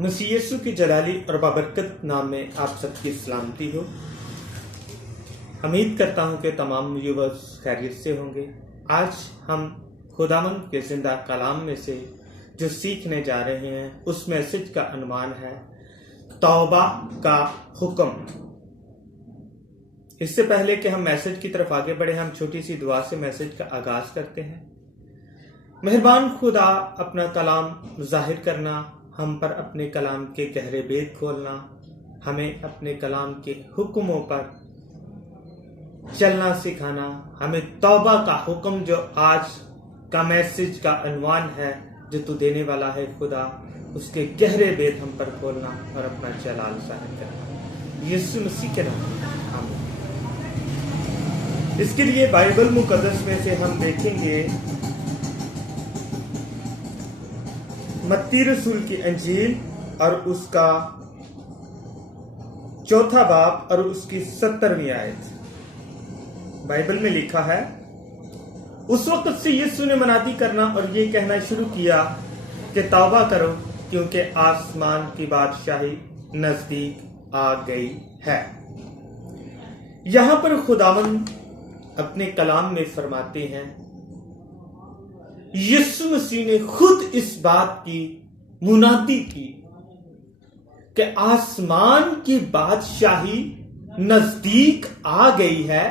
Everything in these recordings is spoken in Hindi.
मसीह यीशु की जलाली और बाबरकत नाम में आप सबकी सलामती हो। उम्मीद करता हूं कि तमाम व्यूअर्स खैरियत से होंगे। आज हम खुदावंद के जिंदा कलाम में से जो सीखने जा रहे हैं उस मैसेज का अनुमान है तौबा का हुक्म। इससे पहले कि हम मैसेज की तरफ आगे बढ़े, हम छोटी सी दुआ से मैसेज का आगाज करते हैं। मेहरबान खुदा, अपना कलाम जाहिर करना, हम पर अपने कलाम के गहरे भेद खोलना, हमें अपने कलाम के हुक्मों पर चलना सिखाना, हमें तौबा का हुक्म जो आज का मैसेज का अनुमान है जो तू देने वाला है खुदा, उसके गहरे भेद हम पर खोलना और अपना जलाल जाहिर करना, यीशु मसीह के नाम में आमीन। इसके लिए बाइबल मुकद्दस में से हम देखेंगे मत्ती रसूल की अंजील और उसका 4 बाब और उसकी 17वीं आयत। बाइबल में लिखा है, उस वक्त से यीशु ने मनाती करना और ये कहना शुरू किया कि तौबा करो क्योंकि आसमान की बादशाही नजदीक आ गई है। यहां पर खुदावंद अपने कलाम में फरमाते हैं, यीशु मसीह ने खुद इस बात की मुनादी की कि आसमान की बादशाही नजदीक आ गई है,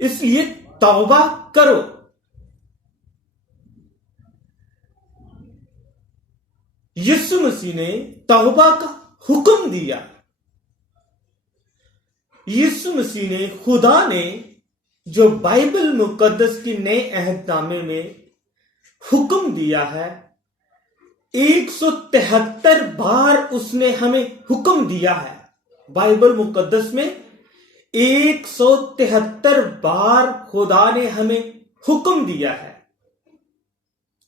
इसलिए तौबा करो। यीशु मसीह ने तौबा का हुक्म दिया। यीशु मसीह ने, खुदा ने जो बाइबल मुकद्दस की नए अहदनामे में हुक्म दिया है, 173 बार उसने हमें हुक्म दिया है। बाइबल मुकद्दस में 173 बार खुदा ने हमें हुक्म दिया है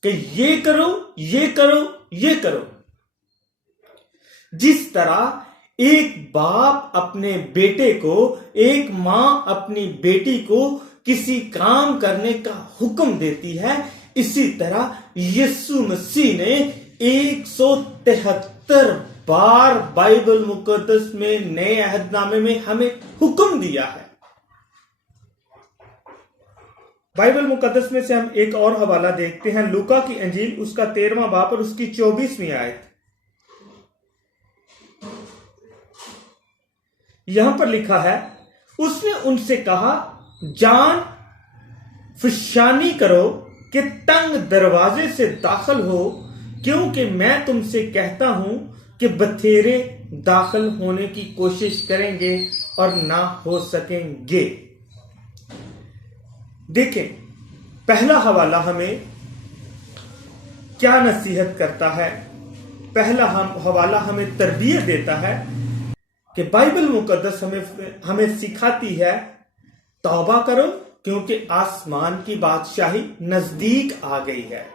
कि ये करो, ये करो, ये करो। जिस तरह एक बाप अपने बेटे को, एक मां अपनी बेटी को किसी काम करने का हुक्म देती है, इसी तरह यीशु मसीह ने 173 बार बाइबल मुकद्दस में नए अहदनामे में हमें हुक्म दिया है। बाइबल मुकद्दस में से हम एक और हवाला देखते हैं, लूका की अंजील उसका 13वां बाब और उसकी 24वीं आयत। यहां पर लिखा है, उसने उनसे कहा, जान फिशानी करो कि तंग दरवाजे से दाखिल हो, क्योंकि मैं तुमसे कहता हूं कि बथेरे दाखिल होने की कोशिश करेंगे और ना हो सकेंगे। देखें, पहला हवाला हमें क्या नसीहत करता है। पहला हवाला हमें तरबियत देता है कि बाइबल मुकद्दस हमें सिखाती है तौबा करो क्योंकि आसमान की बादशाही नजदीक आ गई है।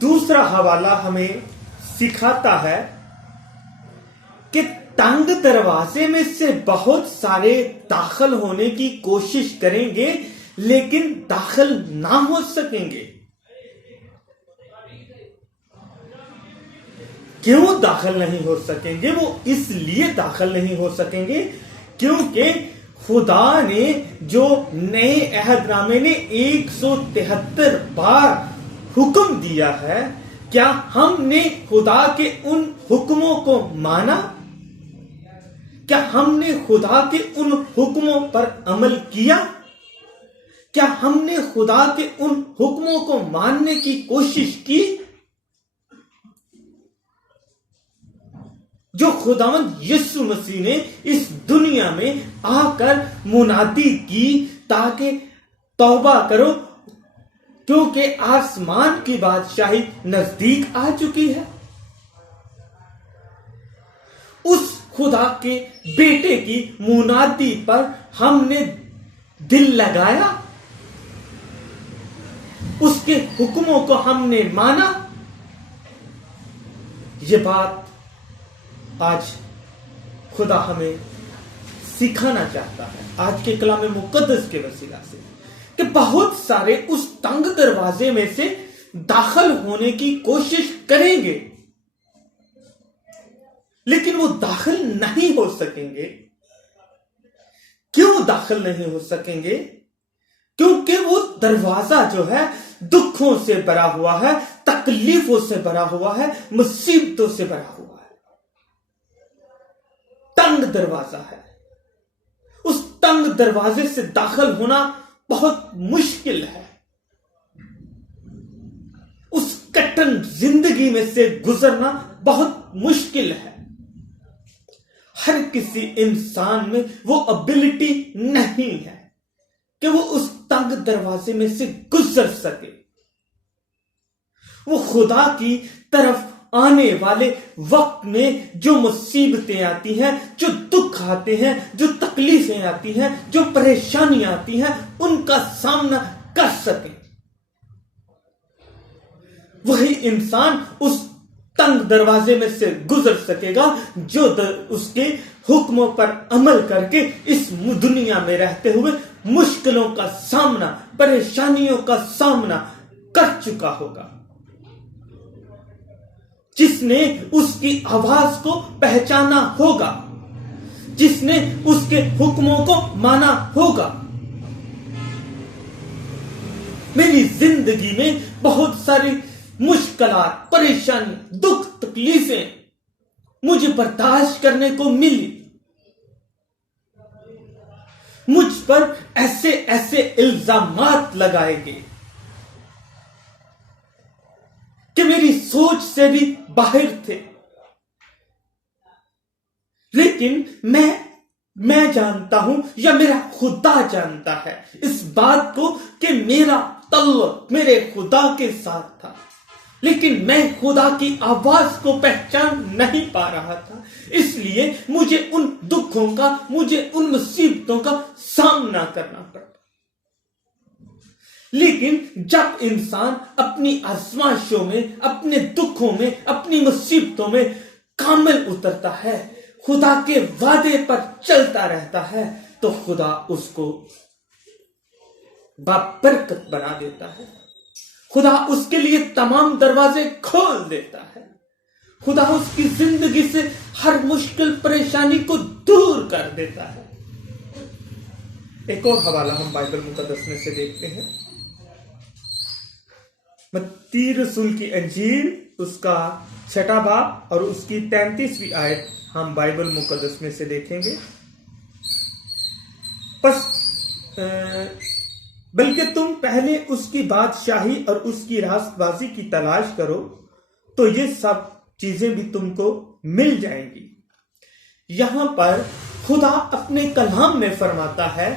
दूसरा हवाला हमें सिखाता है कि तंग दरवाजे में से बहुत सारे दाखिल होने की कोशिश करेंगे लेकिन दाखिल ना हो सकेंगे। क्यों दाखिल नहीं हो सकेंगे? वो इसलिए दाखिल नहीं हो सकेंगे क्योंकि खुदा ने जो नए अहदनामे ने 173 बार हुक्म दिया है, क्या हमने खुदा के उन हुक्मों को माना? क्या हमने खुदा के उन हुक्मों पर अमल किया? क्या हमने खुदा के उन हुक्मों को मानने की कोशिश की जो खुदावंद यीशु मसीह ने इस दुनिया में आकर मुनादी की, ताकि तौबा करो क्योंकि आसमान की बादशाही नजदीक आ चुकी है। उस खुदा के बेटे की मुनादी पर हमने दिल लगाया, उसके हुक्मों को हमने माना। ये बात आज खुदा हमें सिखाना चाहता है आज के कलाम मुकद्दस के वसीला से कि बहुत सारे उस तंग दरवाजे में से दाखिल होने की कोशिश करेंगे, लेकिन वो दाखिल नहीं हो सकेंगे। क्यों दाखिल नहीं हो सकेंगे? क्योंकि वो दरवाजा जो है दुखों से भरा हुआ है, तकलीफों से भरा हुआ है, मुसीबतों से भरा हुआ है। तंग दरवाजा है। उस तंग दरवाजे से दाखिल होना बहुत मुश्किल है। उस कठिन जिंदगी में से गुजरना बहुत मुश्किल है। हर किसी इंसान में वो एबिलिटी नहीं है कि वो उस तंग दरवाजे में से गुजर सके। वो खुदा की तरफ आने वाले वक्त में जो मुसीबतें आती हैं, जो दुख आते हैं, जो तकलीफें आती हैं, जो परेशानियां आती हैं, उनका सामना कर सके। वही इंसान उस तंग दरवाजे में से गुजर सकेगा जो उसके हुक्मों पर अमल करके इस दुनिया में रहते हुए मुश्किलों का सामना, परेशानियों का सामना कर चुका होगा। जिसने उसकी आवाज को पहचाना होगा, जिसने उसके हुक्मों को माना होगा। मेरी जिंदगी में बहुत सारी मुश्किलात, परेशानी, दुख, तकलीफें मुझे बर्दाश्त करने को मिली। मुझ पर ऐसे ऐसे इल्जामात लगाए गए कि मेरी सोच से भी बाहर थे। लेकिन मैं जानता हूं, या मेरा खुदा जानता है इस बात को कि मेरा तल्लुक मेरे खुदा के साथ था। लेकिन मैं खुदा की आवाज को पहचान नहीं पा रहा था। इसलिए मुझे उन दुखों का, मुझे उन मुसीबतों का सामना करना पड़ा। लेकिन जब इंसान अपनी आजमाइशों में, अपने दुखों में, अपनी मुसीबतों में कामिल उतरता है, खुदा के वादे पर चलता रहता है, तो खुदा उसको बाबरकत बना देता है। खुदा उसके लिए तमाम दरवाजे खोल देता है। खुदा उसकी जिंदगी से हर मुश्किल परेशानी को दूर कर देता है। एक और हवाला हम बाइबल मुकद्दस में से देखते हैं। मत्ती रसूल की अंजील उसका 6वां बाब और उसकी 33वीं आयत हम बाइबल मुकद्दस में से देखेंगे। बल्कि तुम पहले उसकी बादशाही और उसकी रास्तबाजी की तलाश करो, तो ये सब चीजें भी तुमको मिल जाएंगी। यहां पर खुदा अपने कलाम में फरमाता है,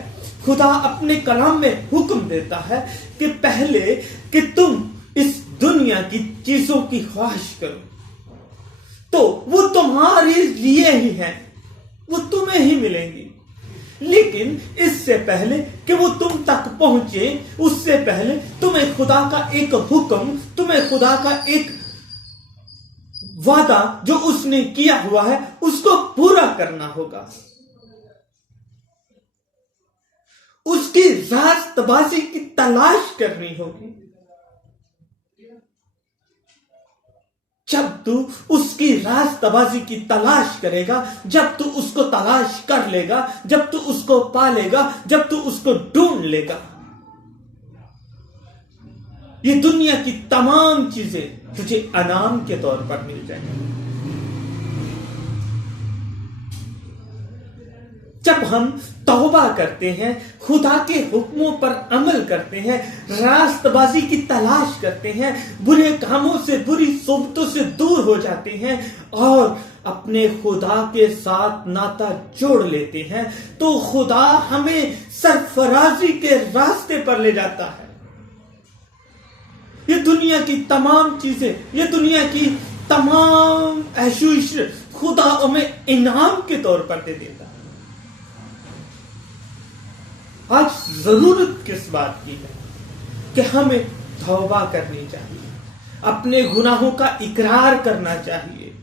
खुदा अपने कलाम में हुक्म देता है कि पहले कि तुम इस दुनिया की चीजों की ख्वाहिश करो, तो वो तुम्हारे लिए ही है, वो तुम्हें ही मिलेंगी। लेकिन इससे पहले कि वो तुम तक पहुंचे, उससे पहले तुम्हें खुदा का एक हुक्म, तुम्हें खुदा का एक वादा जो उसने किया हुआ है, उसको पूरा करना होगा। उसकी रास्तबाजी की तलाश करनी होगी। जब तू उसकी रास्तबाजी की तलाश करेगा, जब तू उसको तलाश कर लेगा, जब तू उसको पालेगा, जब तू उसको ढूंढ लेगा, ये दुनिया की तमाम चीजें तुझे इनाम के तौर पर मिल जाएंगी। जब हम तौबा करते हैं, खुदा के हुक्मों पर अमल करते हैं, रास्तबाजी की तलाश करते हैं, बुरे कामों से, बुरी सोबतों से दूर हो जाते हैं और अपने खुदा के साथ नाता जोड़ लेते हैं, तो खुदा हमें सरफराजी के रास्ते पर ले जाता है। ये दुनिया की तमाम चीजें, ये दुनिया की तमाम ऐशोइश खुदा हमें इनाम के तौर पर दे देता है। आज जरूरत किस बात की है कि हमें तौबा करनी चाहिए, अपने गुनाहों का इकरार करना चाहिए।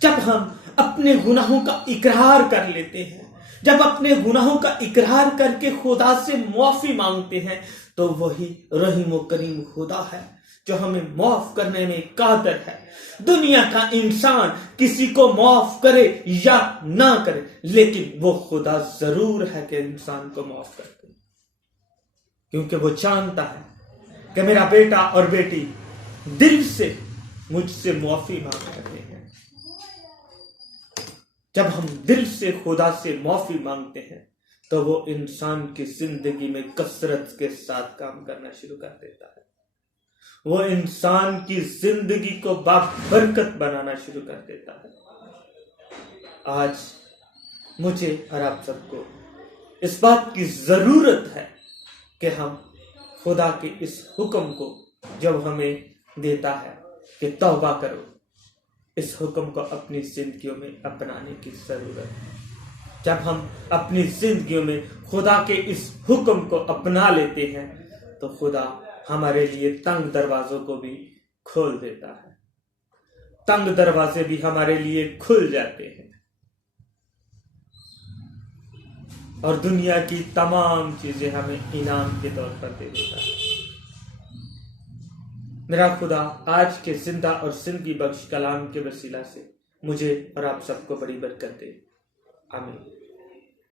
जब हम अपने गुनाहों का इकरार कर लेते हैं, जब अपने गुनाहों का इकरार करके खुदा से माफी मांगते हैं तो वही रहीम व करीम खुदा है जो हमें माफ करने में कादिर है। दुनिया का इंसान किसी को माफ करे या ना करे, लेकिन वो खुदा जरूर है कि इंसान को माफ करते, क्योंकि वो जानता है कि मेरा बेटा और बेटी दिल से मुझसे माफी मांग रहे हैं। जब हम दिल से खुदा से माफी मांगते हैं तो वो इंसान की जिंदगी में कसरत के साथ काम करना शुरू कर देता है। वो इंसान की जिंदगी को बाबरकत बनाना शुरू कर देता है। आज मुझे और आप सबको इस बात की जरूरत है कि हम खुदा के इस हुक्म को जब हमें देता है कि तौबा करो, इस हुक्म को अपनी जिंदगियों में अपनाने की जरूरत है। जब हम अपनी जिंदगियों में खुदा के इस हुक्म को अपना लेते हैं तो खुदा हमारे लिए तंग दरवाजों को भी खोल देता है। तंग दरवाजे भी हमारे लिए खुल जाते हैं और दुनिया की तमाम चीजें हमें इनाम के तौर पर दे देता है। मेरा खुदा आज के जिंदा और जिंदगी बख्श कलाम के वसीला से मुझे और आप सबको बड़ी बरकत दे। आमीन।